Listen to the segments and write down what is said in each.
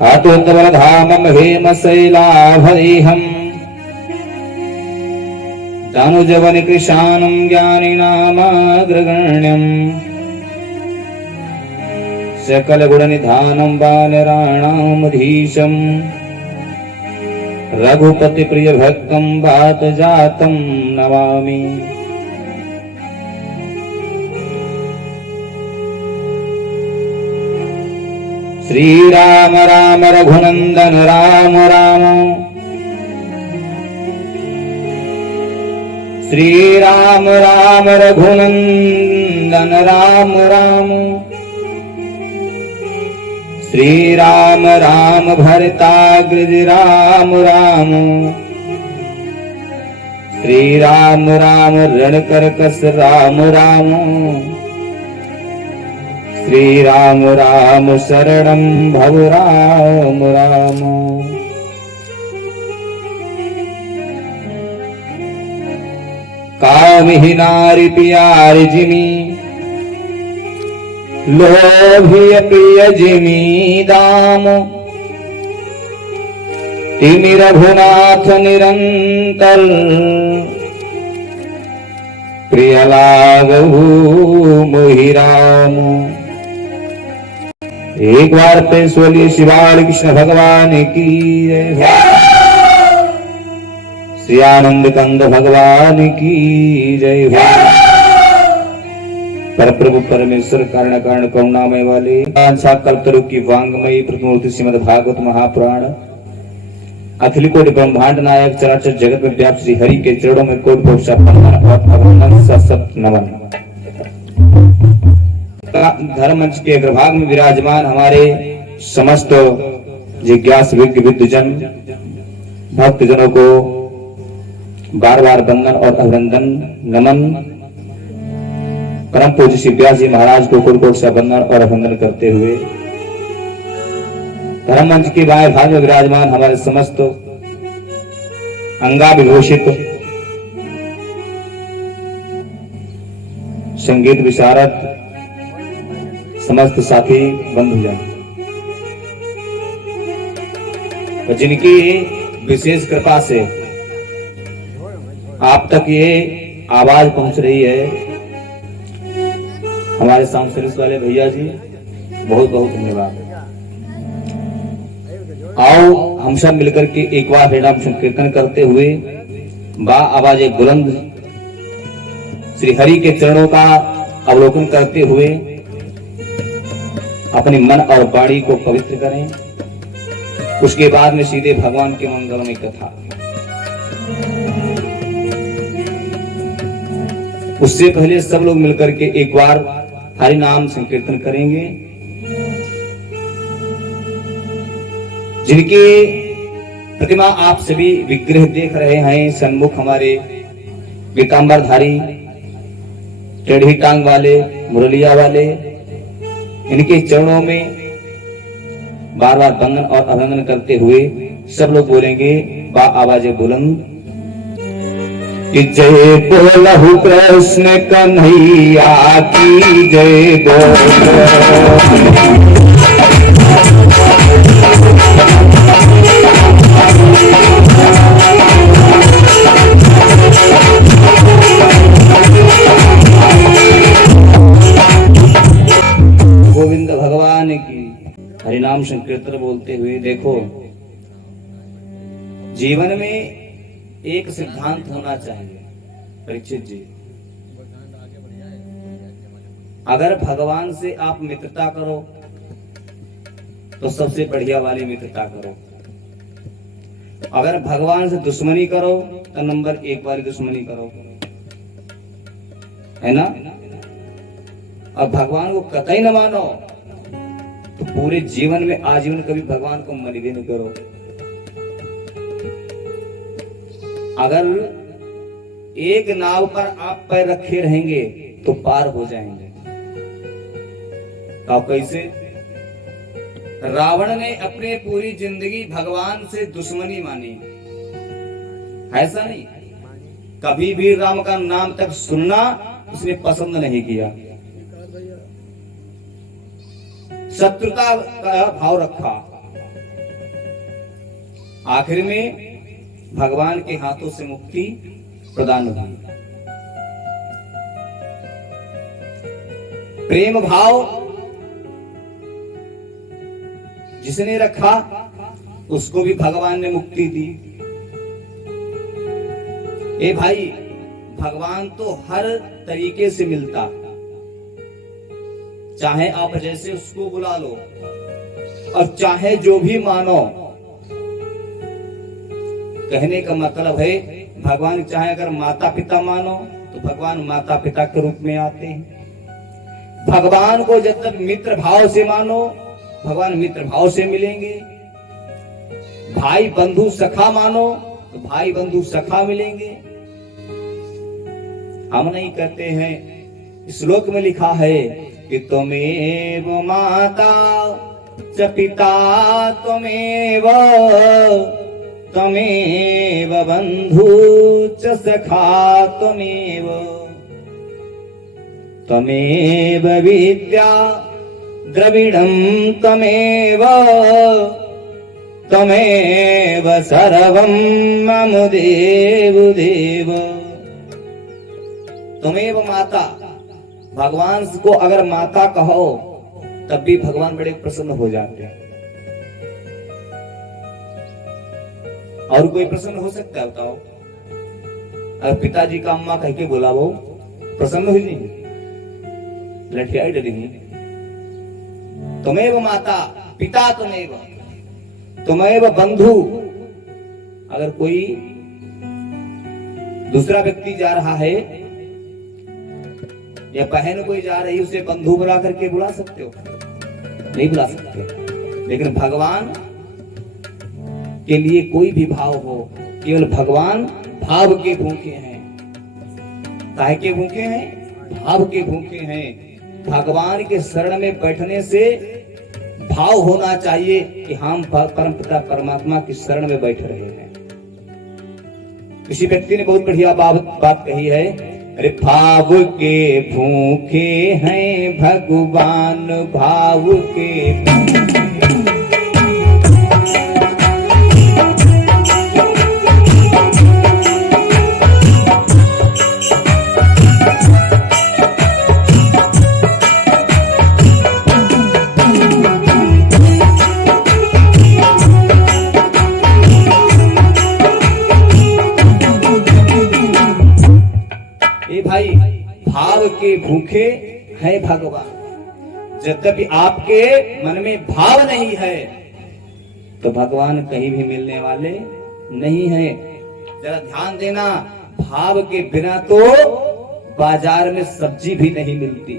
अतुत्तमधामं हेमशैलाभदेहम् तनुजवनिकृशानं ज्ञानिनामाग्रगण्यम् सकलगुणनिधानं वानराणामधीशम् रघुपतिप्रियभक्तं वातजातं नमामि। श्रीराम राम रघुनंदन राम राम, श्रीराम राम रघुनंदन राम राम, श्रीराम राम भरताग्रज राम राम, श्रीराम राम रणकरकस राम राम, श्री राम राम शरणं भव राम राम। कामिहि नारि प्यारि जिमि लोभिय प्रिय जिमि दाम, तिमि रघुनाथ निरंतर प्रिय लागहु मोहि राम। एक बार पे बोलिए श्री कृष्ण भगवान की जय, श्री आनंद कंद भगवान की जय। पर प्रभु परमेश्वर कारण कारण करुणामय वाले कल्पतरु की वांगमयी प्रतिमूर्ति श्रीमद् भागवत महापुराण अखिल कोटि ब्रह्मांड नायक चराचर जगत में व्याप्त श्री हरि के चरणों में कोटि कोटि सत नमन। धर्म मंच के अग्रभाग में विराजमान हमारे समस्त जिज्ञास विज्ञ विद्वजन भक्तजनों को बार बार वंदन और अभिनंदन नमन। परम पूज्य श्री व्यास जी महाराज को कोटि से वंदन और अभिनंदन करते हुए धर्म मंच के बाएं भाग में विराजमान हमारे समस्त अंगाभिभूषित संगीत विशारद समस्त साथी बंधुजन, जिनकी विशेष कृपा से आप तक ये आवाज पहुंच रही है, हमारे साउंड सर्विस वाले भैया जी बहुत बहुत धन्यवाद। आओ हम सब मिलकर के एक बार हरिनाम संकीर्तन करते हुए बा आवाज एक बुलंद श्री हरि के चरणों का अवलोकन करते हुए अपने मन और वाणी को पवित्र करें। उसके बाद में सीधे भगवान के मंगलमय कथा। उससे पहले सब लोग मिलकर के एक बार हरि नाम संकीर्तन करेंगे। जिनकी प्रतिमा आप सभी विग्रह देख रहे हैं, सन्मुख हमारे पीतांबरधारी टेढ़ी टांग वाले मुरलिया वाले, इनके चरणों में बार बार वंदन और अभिनंदन करते हुए सब लोग बोलेंगे बा आवाज़ बुलंद कि जय बोलहु कृष्ण कन्हैया की जय बोल। गोविंद भगवान की हरिनाम संकीर्तन बोलते हुए देखो, जीवन में एक सिद्धांत होना चाहिए परीक्षित जी। अगर भगवान से आप मित्रता करो तो सबसे बढ़िया वाली मित्रता करो। अगर भगवान से दुश्मनी करो तो नंबर 1 वाली दुश्मनी करो, है ना। और भगवान को कतई न मानो तो पूरे जीवन में आजीवन कभी भगवान को मनिवे न करो। अगर एक नाव पर आप पैर रखे रहेंगे तो पार हो जाएंगे। तो कैसे? रावण ने अपने पूरी जिंदगी भगवान से दुश्मनी मानी, ऐसा नहीं कभी भी राम का नाम तक सुनना उसने पसंद नहीं किया, शत्रुता का भाव रखा। आखिर में भगवान के हाथों से मुक्ति प्रदान हुई। प्रेम भाव जिसने रखा उसको भी भगवान ने मुक्ति दी। ए भाई, भगवान तो हर तरीके से मिलता, चाहे आप जैसे उसको बुला लो और चाहे जो भी मानो। कहने का मतलब है भगवान चाहे अगर माता पिता मानो तो भगवान माता पिता के रूप में आते हैं। भगवान को जब तक मित्र भाव से मानो भगवान मित्र भाव से मिलेंगे। भाई बंधु सखा मानो तो भाई बंधु सखा मिलेंगे। हम नहीं कहते हैं, श्लोक में लिखा है कि त्वमेव माता च पिता त्वमेव त्वमेव बंधु च सखा त्वमेव त्वमेव विद्या द्रविणं त्वमेव त्वमेव सर्वं मम देव। त्वमेव माता, भगवान को अगर माता कहो तब भी भगवान बड़े प्रसन्न हो जाते हैं। और कोई प्रसन्न हो सकता है बताओ? अगर पिताजी का अम्मा कह के बोला वो प्रसन्न हुई नहीं, लठियाई डलेंगी। तुमेव माता पिता तुमेव बंधु। अगर कोई दूसरा व्यक्ति जा रहा है या बहन कोई जा रही, उसे बंधु बुला करके बुला सकते हो? नहीं बुला सकते। लेकिन भगवान के लिए कोई भी भाव हो, केवल भगवान भाव के भूखे हैं। काहे के भूखे हैं? भाव के भूखे हैं। भगवान के शरण में बैठने से भाव होना चाहिए कि हम परमपिता परमात्मा की शरण में बैठ रहे हैं। किसी व्यक्ति ने बहुत बढ़िया बात कही है, अरे भाव के भूखे हैं भगवान, भाव के भाव के भूखे है भगवान। यद्यपि आपके मन में भाव नहीं है तो भगवान कहीं भी मिलने वाले नहीं है। जरा ध्यान देना, भाव के बिना तो बाजार में सब्जी भी नहीं मिलती,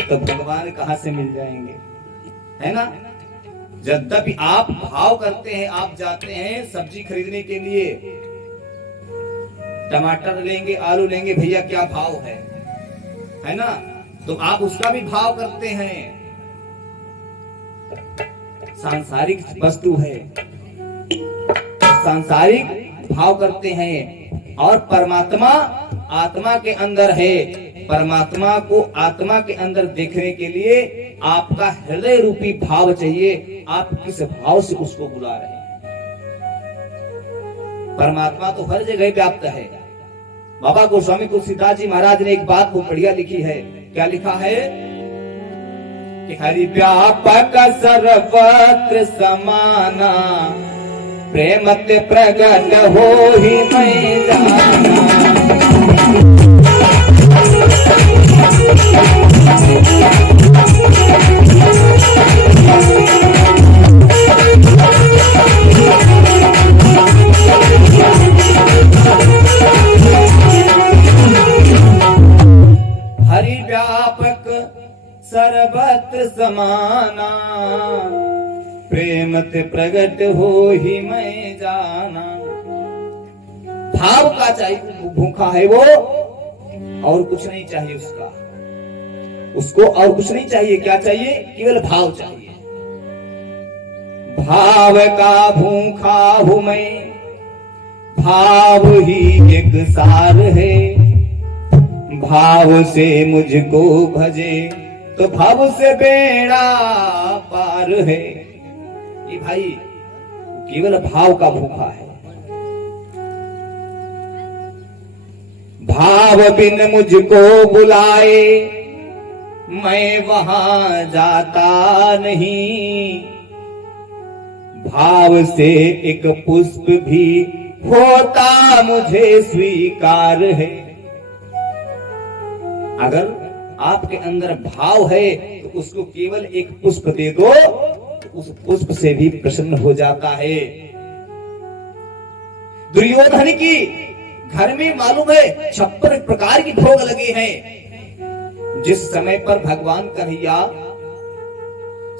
तो भगवान कहां से मिल जाएंगे, है ना? यद्यपि आप भाव करते हैं, आप जाते हैं सब्जी खरीदने के लिए, टमाटर लेंगे, आलू लेंगे, भैया क्या भाव है ना? तो आप उसका भी भाव करते हैं। सांसारिक वस्तु है, सांसारिक भाव करते हैं। और परमात्मा आत्मा के अंदर है। परमात्मा को आत्मा के अंदर देखने के लिए आपका हृदय रूपी भाव चाहिए। आप किस भाव से उसको बुला रहे हैं? परमात्मा तो हर जगह व्याप्त है। बाबा गोस्वामी तुलसीदास जी महाराज ने एक बात बहुत बढ़िया लिखी है। क्या लिखा है कि हरि व्यापक सर्वत्र समाना, प्रेमत प्रगट हो ही मैं जाना। हरि व्यापक सर्वत्र समाना, प्रेमत प्रगट हो ही मैं जाना। भाव का चाहिए, भूखा है वो, और कुछ नहीं चाहिए उसको और कुछ नहीं चाहिए। क्या चाहिए? केवल भाव चाहिए। भाव का भूखा हूं मैं, भाव ही एक सार है। भाव से मुझको भजे तो भाव से बेड़ा पार है। ये भाई केवल भाव का भूखा है। भाव बिन मुझको बुलाए मैं वहां जाता नहीं, भाव से एक पुष्प भी होता मुझे स्वीकार है। अगर आपके अंदर भाव है तो उसको केवल एक पुष्प दे दो तो उस पुष्प से भी प्रसन्न हो जाता है। दुर्योधन की घर में मालूम है 56 प्रकार की भोग लगे हैं। जिस समय पर भगवान कन्हैया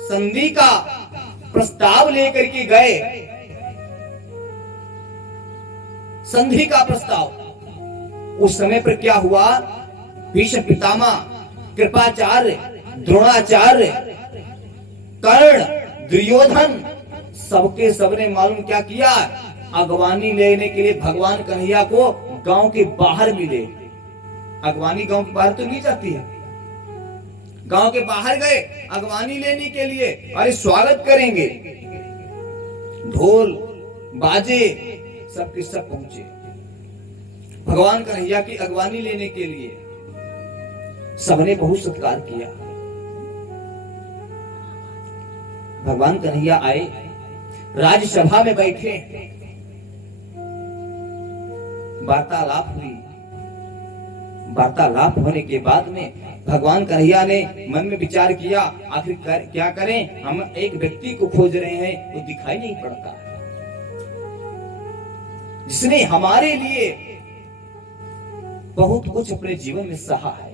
संधि का प्रस्ताव लेकर के गए, संधि का प्रस्ताव, उस समय पर क्या हुआ, भीष्म पितामह, कृपाचार्य, द्रोणाचार्य, कर्ण, दुर्योधन, सबके सबने मालूम क्या किया, अगवानी लेने के लिए भगवान कन्हैया को गांव के बाहर मिले। अगवानी गांव के बाहर तो नहीं जाती है, गांव के बाहर गए अगवानी लेने के लिए। अरे स्वागत करेंगे, ढोल बाजे सबके सब पहुंचे भगवान कन्हैया की अगवानी लेने के लिए। सबने बहुत सत्कार किया। भगवान कन्हैया आए, राज्यसभा में बैठे, वार्तालाप हुई। वार्तालाप होने के बाद में भगवान कन्हैया ने मन में विचार किया, आखिर क्या करें, हम एक व्यक्ति को खोज रहे हैं, वो दिखाई नहीं पड़ता, जिसने हमारे लिए बहुत कुछ अपने जीवन में सहा है।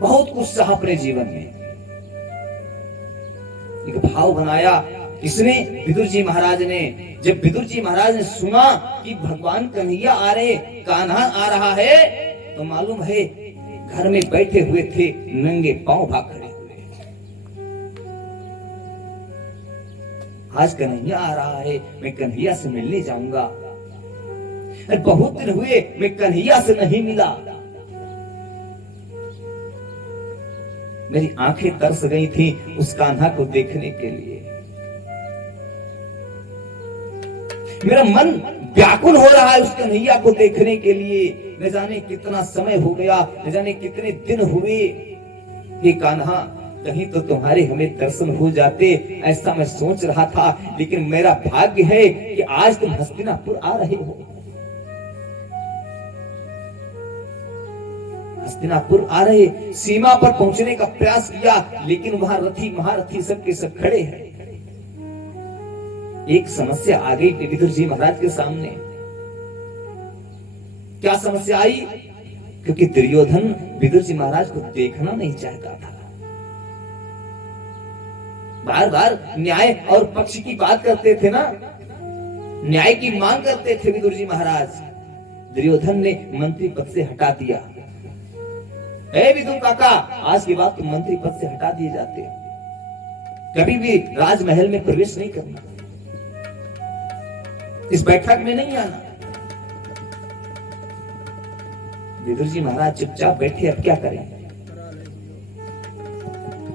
बहुत कुछ सहा अपने जीवन में। एक भाव बनाया किसने, विदुर जी महाराज ने। जब विदुर जी महाराज ने सुना कि भगवान कन्हैया आ रहे, कान्हा आ रहा है, तो मालूम है घर में बैठे हुए थे, नंगे पांव भाग खड़े हुए। आज कन्हैया आ रहा है, मैं कन्हैया से मिलने जाऊंगा। बहुत दिन हुए मैं कन्हैया से नहीं मिला। मेरी आंखें तरस गई थी उस कान्हा को देखने के लिए। मेरा मन व्याकुल हो रहा है उस कन्हैया को देखने के लिए। न जाने कितना समय हो गया, न जाने कितने दिन हुए। ये कान्हा, कहीं तो तुम्हारे हमें दर्शन हो जाते, ऐसा मैं सोच रहा था। लेकिन मेरा भाग्य है कि आज तुम हस्तिनापुर आ रहे हो। हस्तिनापुर आ रहे, सीमा पर पहुंचने का प्रयास किया, लेकिन वहां रथी महारथी सबके सब खड़े हैं। एक समस्या आ गई विदुर जी महाराज के सामने। क्या समस्या आई? क्योंकि दुर्योधन विदुर जी महाराज को देखना नहीं चाहता था। बार बार न्याय और पक्ष की बात करते थे ना, न्याय की मांग करते थे विदुर जी महाराज। दुर्योधन ने मंत्री पद से हटा दिया। ए विदुर काका, आज के बाद तुम मंत्री पद से हटा दिए जाते हो, कभी भी राजमहल में प्रवेश नहीं करना, इस बैठक में नहीं आना। विदुर जी महाराज चुपचाप बैठे, अब क्या करें?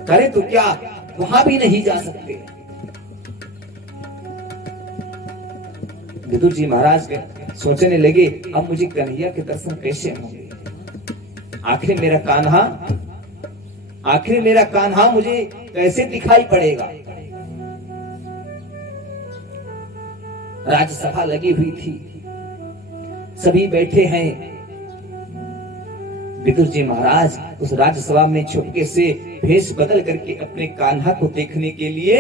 करें तो क्या, वहां भी नहीं जा सकते। विदुर जी महाराज सोचने लगे, अब मुझे कन्हैया के दर्शन कैसे होंगे? आखिर मेरा कान्हा मुझे कैसे दिखाई पड़ेगा? राज्यसभा लगी हुई थी, सभी बैठे हैं। विदुर जी महाराज उस राज्यसभा में चुपके से भेष बदल करके अपने कान्हा को देखने के लिए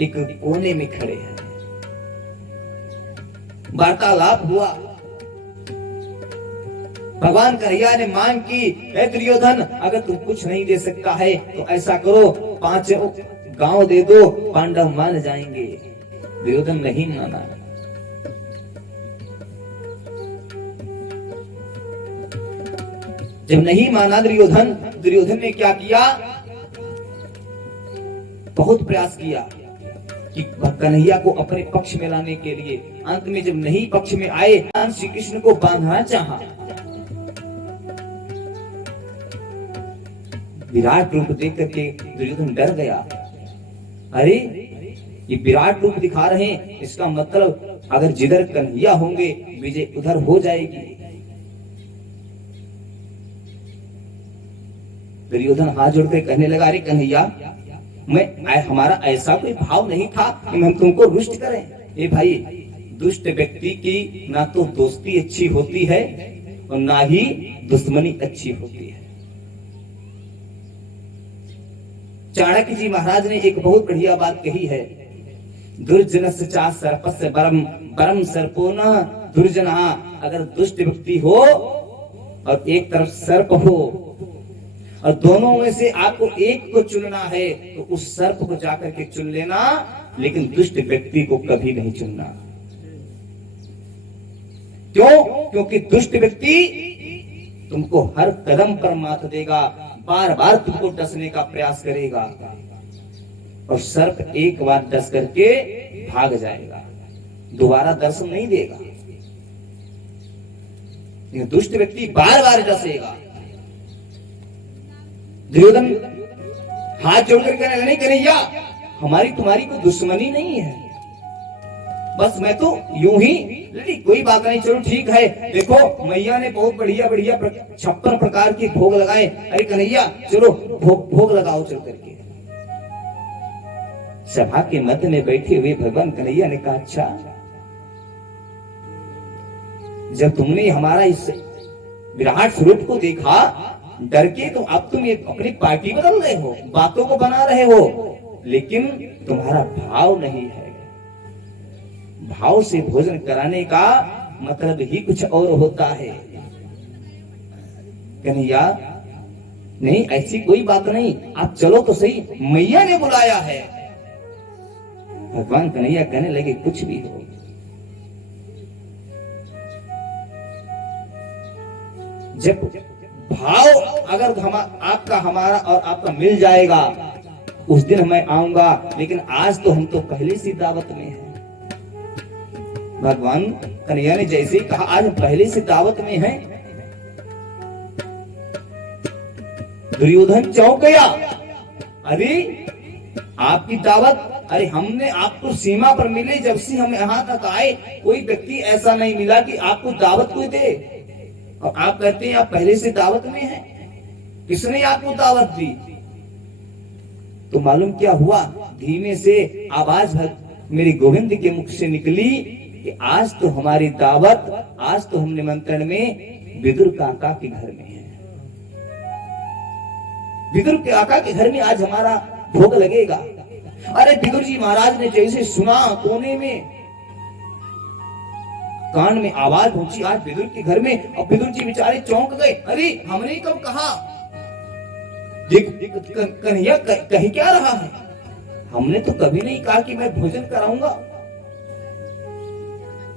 एक कोने में खड़े हैं। वार्तालाप हुआ। भगवान कन्हैया ने मांग की, हे दुर्योधन, अगर तुम कुछ नहीं दे सकता है तो ऐसा करो, 5 गांव दे दो, पांडव मान जाएंगे। दुर्योधन नहीं माना। जब नहीं माना दुर्योधन ने क्या किया, बहुत प्रयास किया कि कन्हैया को अपने पक्ष में लाने के लिए। अंत में जब नहीं पक्ष में आए, श्री कृष्ण को बांधना चाहा। विराट रूप देख करके दुर्योधन डर गया। अरे ये विराट रूप दिखा रहे हैं, इसका मतलब अगर जिधर कन्हैया होंगे विजय उधर हो जाएगी। दुर्योधन हाथ जोड़कर कहने लगा, अरे कन्हैया, हमारा ऐसा कोई भाव नहीं था कि हम तुमको रुष्ट करें। ए भाई, दुष्ट व्यक्ति की ना तो दोस्ती अच्छी होती है और ना ही दुश्मनी अच्छी होती है। चाणक्य जी महाराज ने एक बहुत बढ़िया बात कही है, दुर्जनस्य चा सर्पस्य परम परम सर्पो न दुर्जना। अगर दुष्ट व्यक्ति हो और एक तरफ सर्प हो और दोनों में से आपको एक को चुनना है तो उस सर्प को जाकर के चुन लेना, लेकिन दुष्ट व्यक्ति को कभी नहीं चुनना। क्यों? क्योंकि दुष्ट व्यक्ति तुमको हर कदम पर मात देगा, बार बार तुमको डसने का प्रयास करेगा और सर्प एक बार डस करके भाग जाएगा, दोबारा दर्शन नहीं देगा। दुष्ट व्यक्ति बार बार डसेगा। दुर्योधन हाथ जोड़कर कहने नहीं, कन्हैया, हमारी तुम्हारी कोई दुश्मनी नहीं है, बस मैं तो यूं ही, कोई बात नहीं, चलो ठीक है। देखो मैया ने बहुत बढ़िया बढ़िया 56 प्रकार के भोग लगाए। अरे कन्हैया, चलो भोग लगाओ चल करके। सभा के मध्य में बैठे हुए भगवान कन्हैया ने कहा, अच्छा, जब तुमने हमारा इस विराट स्वरूप को देखा डर के, तो अब तुम ये अपनी पार्टी बदल रहे हो, बातों को बना रहे हो, लेकिन तुम्हारा भाव नहीं है। भाव से भोजन कराने का मतलब ही कुछ और होता है। कन्हैया, नहीं, ऐसी कोई बात नहीं, आप चलो तो सही, मैया ने बुलाया है। भगवान कन्हैया कहने लगे, कुछ भी हो, जब भाव अगर आपका हमारा और आपका मिल जाएगा उस दिन मैं आऊंगा, लेकिन आज तो हम तो पहले से दावत में हैं। भगवान कन्हैया ने जैसे ही कहा, आज हम पहले से दावत में हैं, दुर्योधन चौंक गया। अरे आपकी दावत, अरे हमने आपको सीमा पर मिले, जब से हम यहाँ तक आए कोई व्यक्ति ऐसा नहीं मिला कि आपको दावत कोई दे, और आप कहते हैं आप पहले से दावत में हैं। किसने आपको दावत दी? तो मालूम क्या हुआ, धीमे से आवाज मेरे गोविंद के मुख से निकली कि आज तो हमारी दावत, आज तो हम निमंत्रण में विदुर काका के घर में है। विदुर के काका के घर में आज हमारा भोग लगेगा। अरे विदुर जी महाराज ने जैसे सुना, कोने में कान में आवाज पहुंची, आज विदुर के घर में, और विदुर जी बेचारे चौंक गए। अरे हमने कब कहा? कन्हैया कह क्या रहा है? हमने तो कभी नहीं कहा कि मैं भोजन कराऊंगा।